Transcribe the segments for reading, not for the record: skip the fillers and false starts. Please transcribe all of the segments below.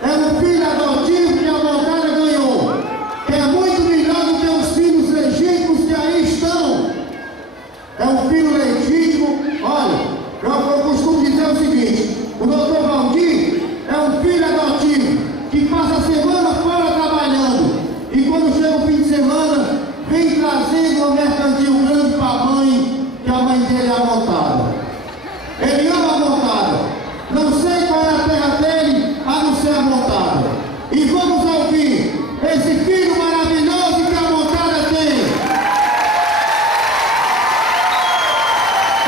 É um filho adotivo que a bancada ganhou, que é muito melhor do que os filhos legítimos que aí estão. É um filho legítimo. Olha, eu costumo dizer o seguinte: o doutor Valdir é um filho adotivo que passa a semana fora trabalhando e quando chega o fim de semana vem trazendo uma mercantil grande para a mãe, que a mãe dele é amontada. Ele ama a montada. Não sei qual é a terra dele, a não ser a montada. E vamos ouvir esse filho maravilhoso que a montada tem.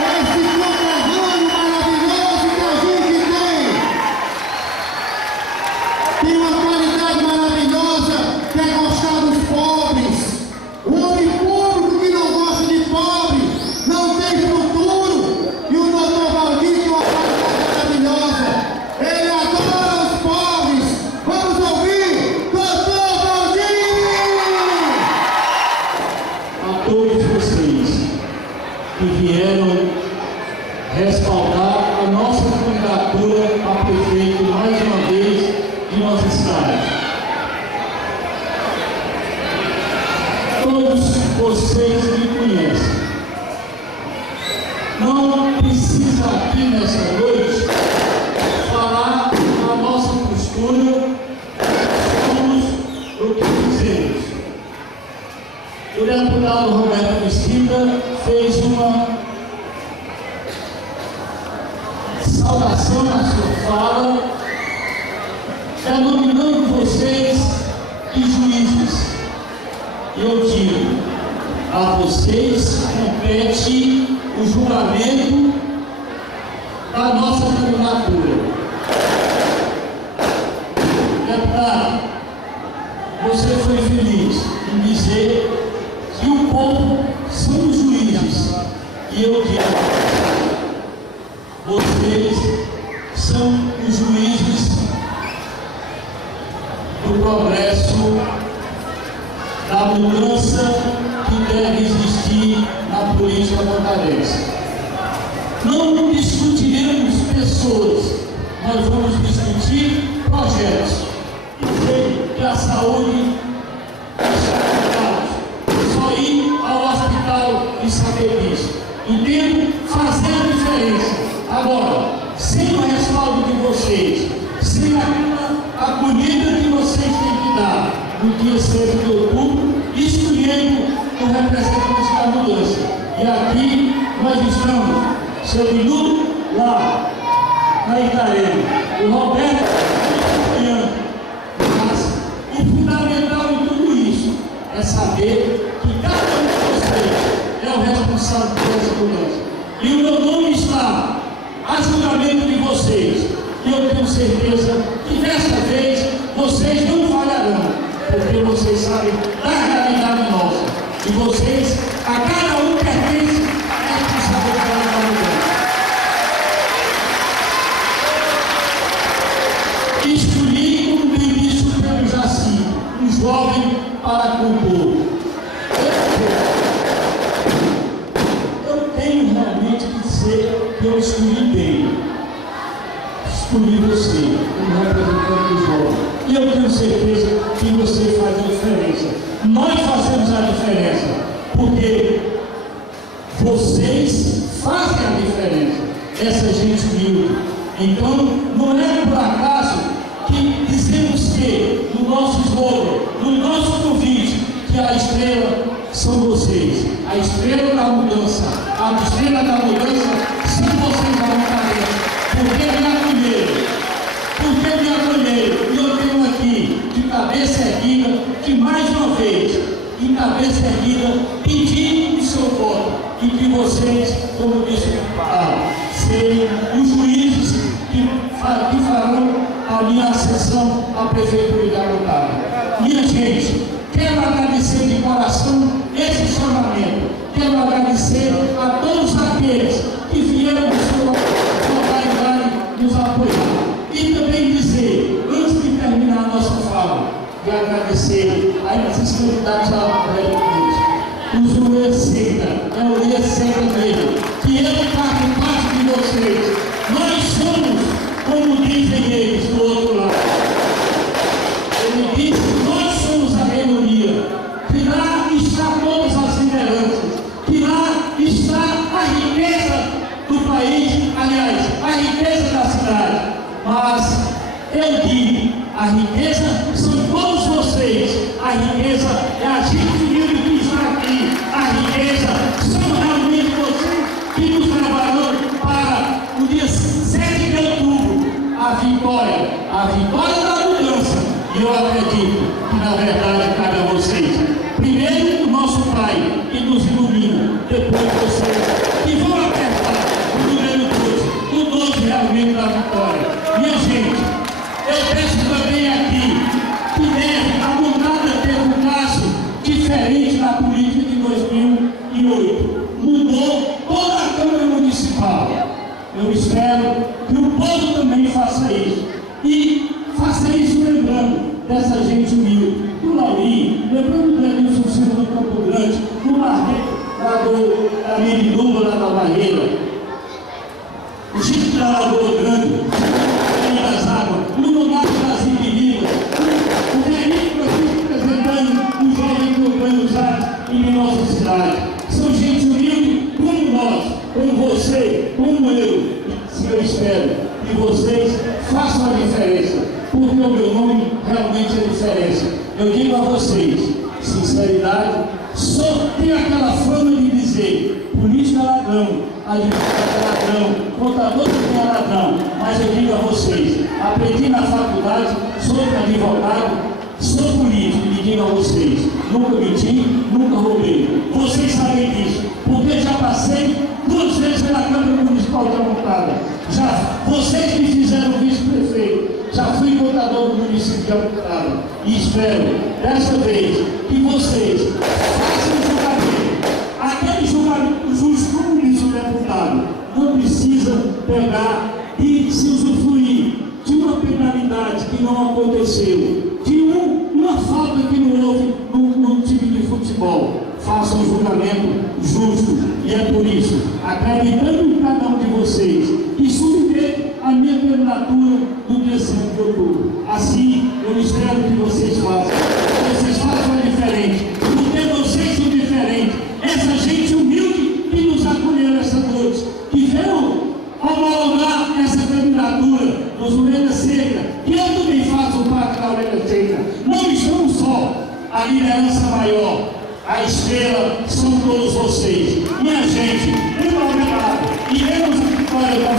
Esse conterrâneo maravilhoso que a gente tem. Tem uma qualidade maravilhosa que é gostar dos pobres. O homem público que não gosta de pobre não tem futuro. E o doutor Valdir tem uma qualidade maravilhosa. Ele adora os pobres. Vamos ouvir, doutor Valdir! A todos vocês que vieram respaldar a nossa candidatura a prefeito mais uma vez de nossa cidade. Todos vocês me conhecem. Não precisa aqui nessa noite falar a nossa postura, somos o que fizemos. O deputado Roberto Mesquita fez uma saudação na sua fala, denominando vocês de juízes. E eu digo, a vocês compete o julgamento da nossa candidatura. Deputado, você foi feliz em dizer que o povo são os juízes. E eu digo, vocês são os juízes do progresso, da mudança que deve existir na política montarense. Não discutiremos pessoas, nós vamos discutir projetos. Eu sei que a saúde só ir ao hospital e saber disso. Entendo fazer a diferença. Agora, sem o respaldo de vocês, sem a acolhida que vocês têm que dar no dia 7 de outubro, escolhendo o representante da mudança. E aqui nós estamos, seu minuto, lá, na Itarema. O Roberto está acompanhando. Mas o fundamental em tudo isso é saber que cada um de vocês é o responsável por essa mudança. E o meu nome está a julgamento de vocês. E eu tenho certeza que dessa vez vocês não falharão, porque vocês sabem da realidade nossa. E vocês, a cada um pertence a responsabilidade da mudança. Escolhi, como bem disse o Pedro Jacinto, um jovem para compor. Eu tenho realmente que dizer que eu escolhi bem. Escolhi você como representante do jovem. E eu tenho certeza que você faz a diferença. Nós fazemos a diferença, porque vocês fazem a diferença. Essa gente humilde. Então, não é por acaso que dizemos que no nosso slogan, no nosso convite, que a estrela são vocês. A estrela da mudança. A estrela da mudança são vocês da montarense. Porque me acolheram. Porque me acolheram. E eu tenho aqui, de cabeça erguida, que mais uma vez, de cabeça erguida, pedir o seu voto. E que vocês, como disse o deputado, serem os juízes que farão a minha ascensão à prefeitura de Araucária. Minha gente, quero agradecer de coração esse chamamento. Quero agradecer a todos aqueles que vieram do seu localidade nos apoiar. E também dizer, antes de terminar a nossa fala, de agradecer a esses candidatos à presidência. Os orelhas seca, é a orelha seca mesmo, que eu faço parte de vocês. Nós somos, como dizem eles, do outro lado. Eu digo, a riqueza são todos vocês, a riqueza é a gente humilde que está aqui, a riqueza são realmente vocês que nos trabalham para o dia 7 de outubro, a vitória da mudança. E eu acredito que na verdade cabe a vocês. Primeiro o nosso Pai, que nos ilumina, depois vocês, que vão apertar o número 12, o 12 realmente da vitória. Minha gente, eu peço também aqui que deve, a montada teve um caso diferente na política de 2008. Mudou toda a Câmara Municipal. Eu espero que o povo também faça isso. E faça isso lembrando dessa gente humilde, do Lauri, lembrando do Edilson Silva do Campo Grande, do Marreiro, lá da Mirinduba, lá da Barreira, o Chico da Lagoa Grande, das Águas, o Nonato das Indivíduas, o Felipe aqui representando o jovem do Buenos Aires em nossa cidade. São gente humilde como nós, como você, como eu. Eu espero que vocês façam a diferença, porque o meu nome realmente é diferença. Eu digo a vocês, sinceridade, só tem aquela fama de dizer, política é ladrão, advogado é ladrão, contador também é ladrão, mas eu digo a vocês, aprendi na faculdade, sou advogado, sou político e digo a vocês, nunca menti, nunca roubei. Vocês sabem disso, porque já passei 2 vezes pela Câmara Municipal de Amontada. Já vocês me fizeram vice-prefeito, já fui contador do município de Amontada. E espero, dessa vez, que vocês façam o julgamento. Aquele julgamento justo como disse o deputado, não precisa pegar e se usufruir de uma penalidade que não aconteceu, de uma falta que não houve no time de futebol. Façam um julgamento justo, e é por isso, acreditando em cada um de vocês, que submeto a minha candidatura no dia 5 de outubro. Assim, eu espero que vocês façam a diferente, porque vocês são diferentes. Essa gente humilde que nos acolheu essa noite, que veio homologar essa candidatura nos Orelha Seca, que eu também faço parte da Orelha Seca. Não estamos só, a liderança maior, a estrela são todos vocês. Minha gente, muito obrigado. Iremos a vitória com